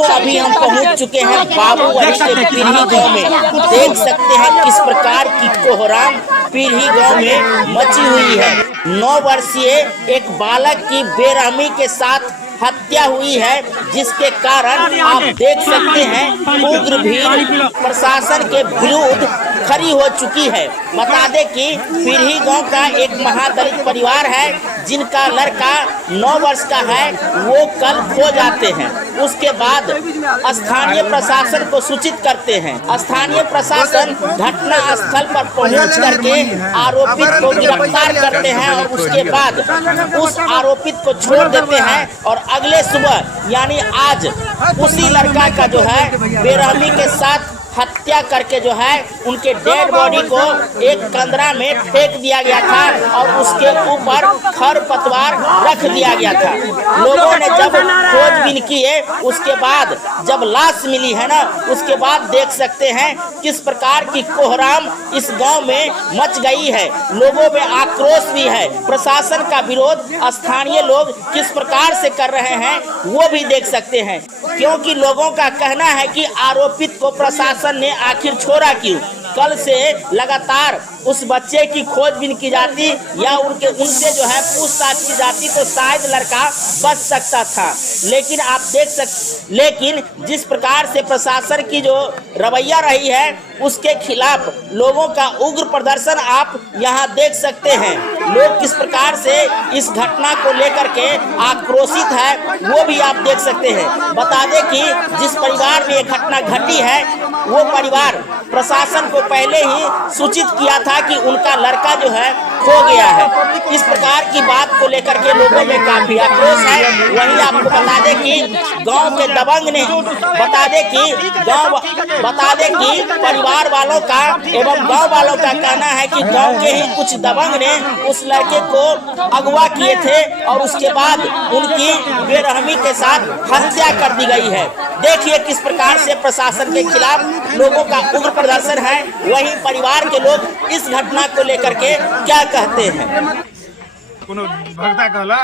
दोस्तों अभी हम पहुंच चुके हैं बाबूवली के पीरही गांव में। देख सकते हैं किस प्रकार की कोहराम पीरही गांव में मची हुई है। 9 वर्षीय एक बालक की बेरहमी के साथ हत्या हुई है, जिसके कारण आप देख सकते हैं उग्र भीड़ प्रशासन के विरुद्ध खड़ी हो चुकी है। बता दें कि पीरही गांव का एक महादलित परिवार है, जिनका लड़का 9 वर्ष का है, वो कल खो जाते हैं। उसके बाद स्थानीय प्रशासन को सूचित करते हैं। स्थानीय प्रशासन घटना स्थल पर पहुंच करके आरोपित को गिरफ्तार करते हैं और उसके बाद उस आरोपित को छोड़ देते हैं और अगले सुबह यानी आज उसी लड़का का जो है बेरहमी के साथ हत्या करके जो है उनके डेड बॉडी को एक कंदरा में फेंक दिया गया था और उसके ऊपर खरपतवार रख दिया गया था। लोगों ने जब खोजबीन किए, उसके बाद जब लाश मिली है ना, उसके बाद देख सकते हैं किस प्रकार की कोहराम इस गांव में मच गई है। लोगों में आक्रोश भी है। प्रशासन का विरोध स्थानीय लोग किस प्रकार से कर रहे हैं वो भी देख सकते हैं, क्योंकि लोगों का कहना है कि आरोपित को प्रशासन ने आखिर छोड़ा क्यों। कल से लगातार उस बच्चे की खोजबीन की जाती या उनसे जो है पूछताछ की जाती तो शायद लड़का बच सकता था। लेकिन आप लेकिन जिस प्रकार से प्रशासन की जो रवैया रही है, उसके खिलाफ लोगों का उग्र प्रदर्शन आप यहाँ देख सकते हैं। लोग किस प्रकार से इस घटना को लेकर के आक्रोशित है वो भी आप देख सकते हैं। बता दें कि जिस परिवार में ये घटना घटी है, वो परिवार प्रशासन को पहले ही सूचित किया था कि उनका लड़का जो है खो गया है। इस प्रकार की बात को लेकर के लोगों में काफी आक्रोश है। वहीं आपको बता दें कि गांव के दबंग ने बता दें कि परिवार वालों का एवं गांव वालों का कहना है कि गांव के ही कुछ दबंग ने उस लड़के को अगवा किए थे और उसके बाद उनकी बेरहमी के साथ हत्या कर दी गई है। देखिए किस प्रकार से प्रशासन के खिलाफ लोगों का उग्र प्रदर्शन है। वहीं परिवार के लोग इस घटना को लेकर के क्या कहते हैं। कोनो भक्ता कहला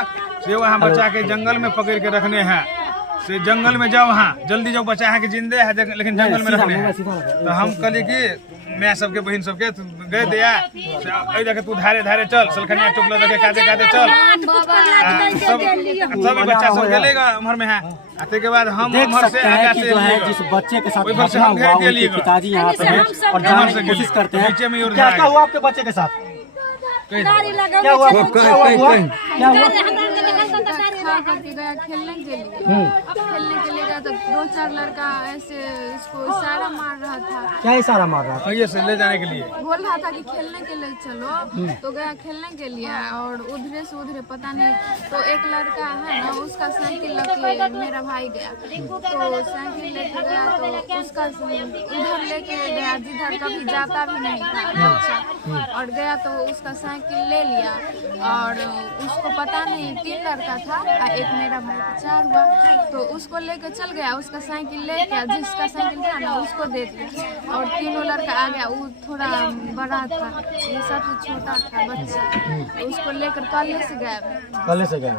से वहाँ बच्चा के जंगल में पकड़ के रखने हैं, से जंगल में जाओ, वहाँ जल्दी जाओ, बच्चा है कि जिंदे है लेकिन जंगल में रखने हैं। तो हम कहली कि मैं सबके बहन सबके गए दिया जाके तू धारे धारे चल, सलखनिया टुकला लगे कादे कादे चल, सब बच्चा सब गलेगा उम्र में है। आते के बाद हम उम्र से आगे से जो है जिस बच्चे के साथ घटना हुआ, उनके पिताजी यहाँ पे हैं और जानने की कोशिश करते हैं। क्या हुआ आपके बच्चे के साथ? क्या हुआ? गया खेलने के लिए गया तो 2-4 लड़का ऐसे इसको इशारा मार रहा था। क्या इशारा मार रहा था? ये से ले जाने के लिए बोल रहा था कि खेलने के लिए चलो, तो गया खेलने के लिए और उधरे से उधरे पता नहीं, तो एक लड़का है ना, उसका साइकिल लेके मेरा भाई गया, तो साइकिल लेके गया तो उसका उधर लेके गया जिधर कभी जाता भी नहीं था बच्चा, और गया तो उसका साइकिल ले लिया और उसको पता नहीं 3 लड़का था, एक मेरा भाई 4 हुआ, तो उसको लेके चल गया। उसका साइकिल लेके जिसका साइकिल था ना उसको दे दिया और 3 लड़का आ गया। वो थोड़ा बड़ा था, ये सबसे छोटा था बच्चा, तो उसको लेकर कल से गए।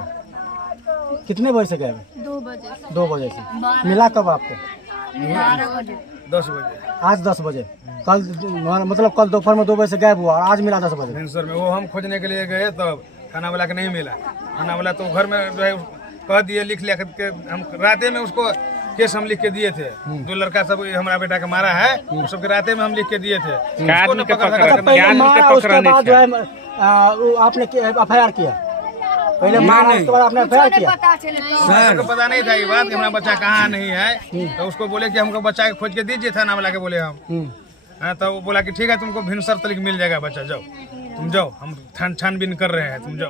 कितने बजे से गए? 2 बजे से। 2 बजे से। मिला कब आपको? 12 बजे। 10 बजे। आज 10 बजे। कल मतलब कल दोपहर में 2 बजे से गायब हुआ और आज मिला 10 बजे। सर में वो हम खोजने के लिए गए तब खाना वाला के नहीं मिला। खाना वाला तो घर में जो है कह दिए, लिख लिया के हम राते में उसको केस हम लिख के दिए थे। जो लड़का सब हमारा बेटा का मारा है वो सबके राते में हम लिख के दिए थे। उसके बाद जो है आपने FIR किया? पहले उसके बाद आपने FIR किया? सर पता नहीं था ये बात कि हमारा बच्चा कहाँ नहीं है, तो उसको बोले कि हमको बच्चा खोज के दीजिए थाना वाला के बोले हम। तो वो बोला कि ठीक है तुमको भिनसर तरीक मिल जाएगा बच्चा, जाओ तुम जाओ, हम छानबीन कर रहे हैं, तुम जाओ।